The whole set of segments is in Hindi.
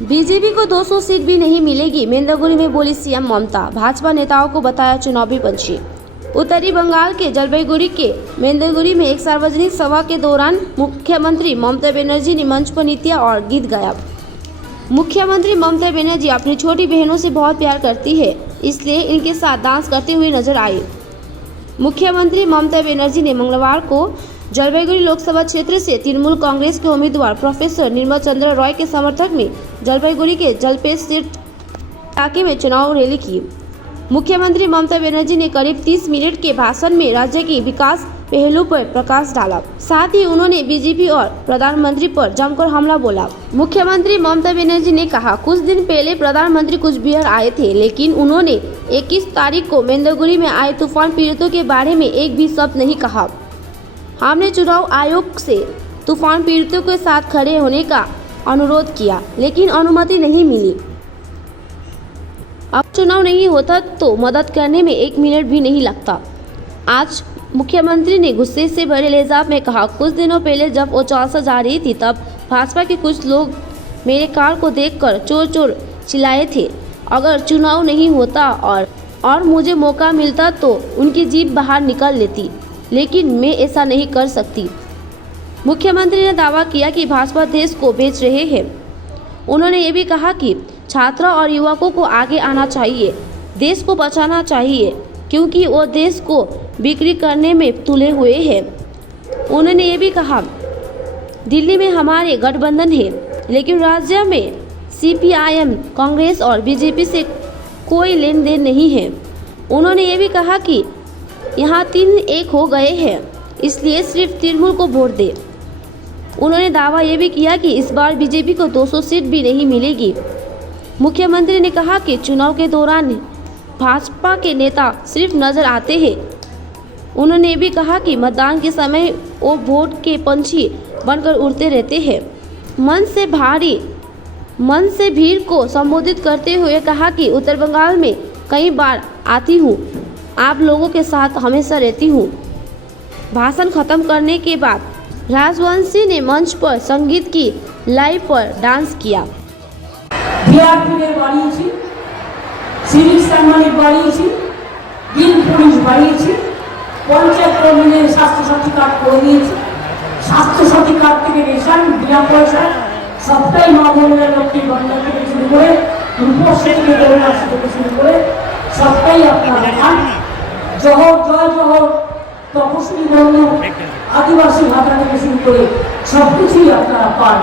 बीजेपी को 200 सीट भी नहीं मिलेगी, मेंदरगुड़ी में बोली सीएम ममता। भाजपा नेताओं को बताया चुनावी पंची। उत्तरी बंगाल के जलपाईगुड़ी के मेंदरगुड़ी में एक सार्वजनिक सभा के दौरान मुख्यमंत्री ममता बनर्जी ने मंच पर नृत्य और गीत गाया। मुख्यमंत्री ममता बनर्जी अपनी छोटी बहनों से बहुत प्यार करती है, इसलिए इनके साथ डांस करते हुए नजर आई। मुख्यमंत्री ममता बनर्जी ने मंगलवार को जलपाईगुड़ी लोकसभा क्षेत्र से तृणमूल कांग्रेस के उम्मीदवार प्रोफेसर निर्मल चंद्र रॉय के समर्थक में जलपाईगुड़ी के जलपेशतीर्थ इलाके में चुनाव रैली की। मुख्यमंत्री ममता बनर्जी ने करीब 30 मिनट के भाषण में राज्य की विकास पहलू पर प्रकाश डाला। साथ ही उन्होंने बीजेपी और प्रधानमंत्री पर जमकर हमला बोला। मुख्यमंत्री ममता बनर्जी ने कहा, कुछ दिन पहले प्रधानमंत्री कुछ बिहार आए थे, लेकिन उन्होंने 21 तारीख को मेंदरगुड़ी में आए तूफान पीड़ितों के बारे में एक भी शब्द नहीं कहा। हमने चुनाव आयोग से तूफान पीड़ितों के साथ खड़े होने का अनुरोध किया, लेकिन अनुमति नहीं मिली। अब चुनाव नहीं होता तो मदद करने में 1 मिनट भी नहीं लगता। आज मुख्यमंत्री ने गुस्से से भरे लहजाब में कहा, कुछ दिनों पहले जब वो चौसा जा रही थी तब भाजपा के कुछ लोग मेरे कार को देखकर चोर चोर चिल्लाए थे। अगर चुनाव नहीं होता और मुझे मौका मिलता तो उनकी जीभ बाहर निकाल लेती, लेकिन मैं ऐसा नहीं कर सकती। मुख्यमंत्री ने दावा किया कि भाजपा देश को बेच रहे हैं। उन्होंने ये भी कहा कि छात्रों और युवकों को आगे आना चाहिए, देश को बचाना चाहिए, क्योंकि वो देश को बिक्री करने में तुले हुए हैं। उन्होंने ये भी कहा, दिल्ली में हमारे गठबंधन है, लेकिन राज्य में सीपीआईएम, कांग्रेस और बीजेपी से कोई लेन देन नहीं है। उन्होंने ये भी कहा कि यहाँ 3 एक हो गए हैं, इसलिए सिर्फ तृणमूल को वोट दे। उन्होंने दावा ये भी किया कि इस बार बीजेपी को 200 सीट भी नहीं मिलेगी। मुख्यमंत्री ने कहा कि चुनाव के दौरान भाजपा के नेता सिर्फ नजर आते हैं। उन्होंने ये भी कहा कि मतदान के समय वो वोट के पंछी बनकर उड़ते रहते हैं। मन से भीड़ को संबोधित करते हुए कहा कि उत्तर बंगाल में कई बार आती हूँ, आप लोगों के साथ हमेशा रहती हूँ। भाषण खत्म करने के बाद राजवंशी ने मंच पर संगीत की लाइव पर डांस किया। সিভিল সাংবাদিক বাড়িয়েছি, দিন পুলিশ বাড়িয়েছি, পঞ্চায়েত কর্মীদের স্বাস্থ্যসাথী কার্ড করে দিয়েছি। স্বাস্থ্যসাথী কার্ড থেকে রেশন বিনা পয়সা সবটাই মা বোনেরা লক্ষ্মীর ভান্ডার থেকে শুরু করে রূপশ্রী থেকে দেবনাথী থেকে শুরু করে সবটাই আপনারা পান। জহর জয় জহর তপস্বী বর্ণ আদিবাসী ভাতা থেকে শুরু করে সব কিছুই আপনারা পান।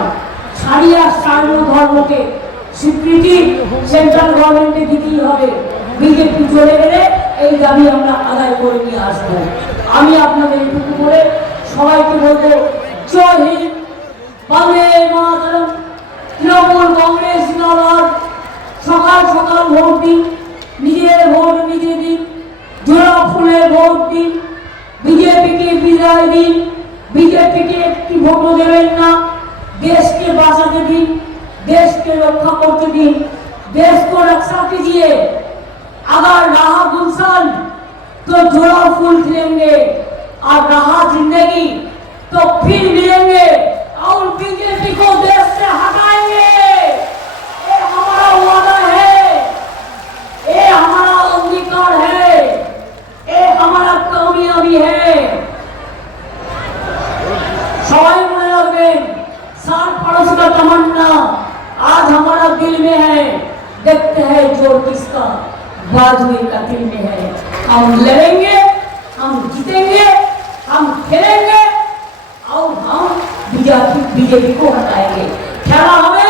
সারিয়া সার্ব ধর্মকে স্বীকৃতি সেন্ট্রাল গভর্নমেন্টে দিতেই হবে। বিজেপি চলে গেলে এই দাবি আমরা আদায় করে নিয়ে আসবো। আমি আপনাদের এটুকু বলে সবাইকে বলবো, জয় হিন্দ, বন্দে মাতরম। তৃণমূল কংগ্রেস জিন্দাবাদ। সকাল সকাল ভোট দিন, নিজের ভোট নিজে দিন, জোড়া ফুলে ভোট দিন, বিজেপিকে বিদায় দিন। বিজেপিকে একটি ভোটও দেবেন না। দেশকে বাঁচাতে দিন, देश के रक्षा करते दिन, देश को रक्षा कीजिए। अगर रहा गुलशन तो जोड़ा फूल खिलेंगे, और रहा जिंदगी तो फिर मिलेंगे और बीजेपी को देश से हटाएंगे। ये हमारा वादा है, ये हमारा अंगीकार है, ये हमारा कामयाबी है। सवाई मने रखबेन, 60 पड़ोस का तमन्ना आज हमारा दिल में है। देखते हैं जोर किसका बाजुए का दिल में है। हम लड़ेंगे, हम जीतेंगे, हम खेलेंगे और हम बीजेपी को हटाएंगे। खेला हमें